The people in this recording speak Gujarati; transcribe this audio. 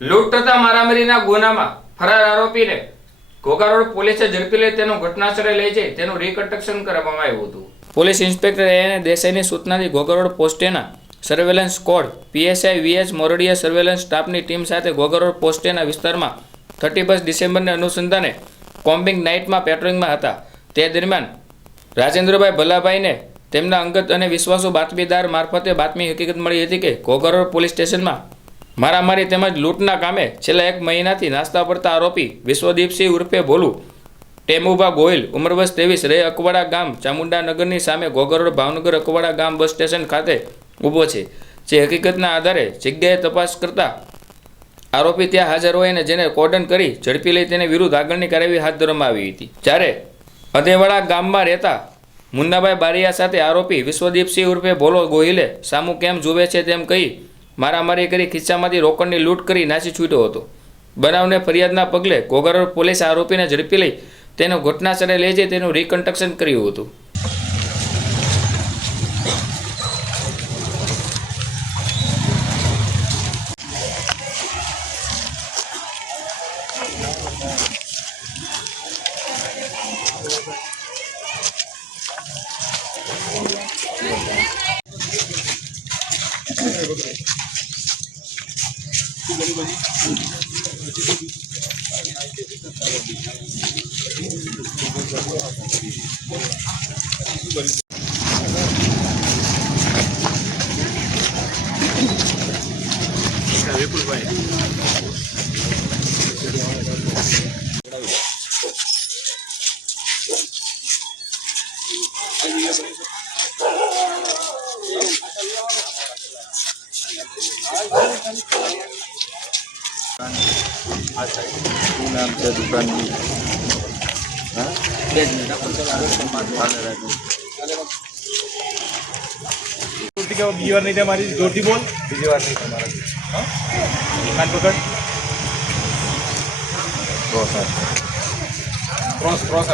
લૂંટ તથા મારામારીના ગુનામાં ફરાર આરોપીને ઘોઘા રોડ પોલીસે ઝડપી લઈ તેનું ઘટનાસ્થળે લઈ જઈ તેનું રિકન્સ્ટ્રક્શન કરવામાં આવ્યું હતું। પોલીસ ઇન્સ્પેક્ટર એ દેસાઈની સૂચનાથી ઘોઘા રોડ પોસ્ટેના surveillance squad PSI VH Moradiya surveillance સ્ટાફની ટીમ સાથે ઘોઘા રોડ પોસ્ટેના વિસ્તારમાં 31 ડિસેમ્બરને અનુસંધાને કોમ્બિંગ નાઇટમાં પેટ્રોલિંગમાં હતા। તે દરમિયાન રાજેન્દ્રભાઈ ભલાભાઈને તેમના અંગત અને વિશ્વાસુ બાતમીદાર મારફતે બાતમી હકીકત મળી હતી કે ઘોઘા રોડ પોલીસ સ્ટેશનમાં મારામારી તેમજ લૂંટના કામે છેલ્લા 1 મહિનાથી નાસ્તા પડતા આરોપી વિશ્વદીપસિંહ ઉર્ફે ભોલુ ટેમુભા ગોહિલ ઉંમર વર્ષ 23 રહે અકવાડા ગામ ચામુંડાનગરની સામે ઘોઘા રોડ ભાવનગર અકવાડા ગામ બસ સ્ટેશન ખાતે ઊભો છે। જે હકીકતના આધારે જગ્યાએ તપાસ કરતા આરોપી ત્યાં હાજર હોય અને જેને કોર્ડન કરી ઝડપી લઈ તેની વિરુદ્ધ આગળની કાર્યવાહી હાથ ધરવામાં આવી હતી। જ્યારે અધેવાડા ગામમાં રહેતા મુન્નાભાઈ બારિયા સાથે આરોપી વિશ્વદીપસિંહ ઉર્ફે ભોલો ગોહિલે સામું કેમ જુએ છે તેમ કહી મારામારી કરી ખિસ્સામાંથી રોકડની લૂંટ કરી નાસી છૂટ્યો હતો। બનાવને ફરિયાદના પગલે ઘોઘા રોડ પોલીસે આરોપીને ઝડપી લઈ તેનું ઘટનાસ્થળે લઈ જઈ તેનું રિકન્સ્ટ્રક્શન કર્યું હતું। नाम से दुकान बीजी बार नहीं थे हमारी जोरती बोल बीजी बार नहीं हमारा कान पकड़ क्रॉस क्रॉस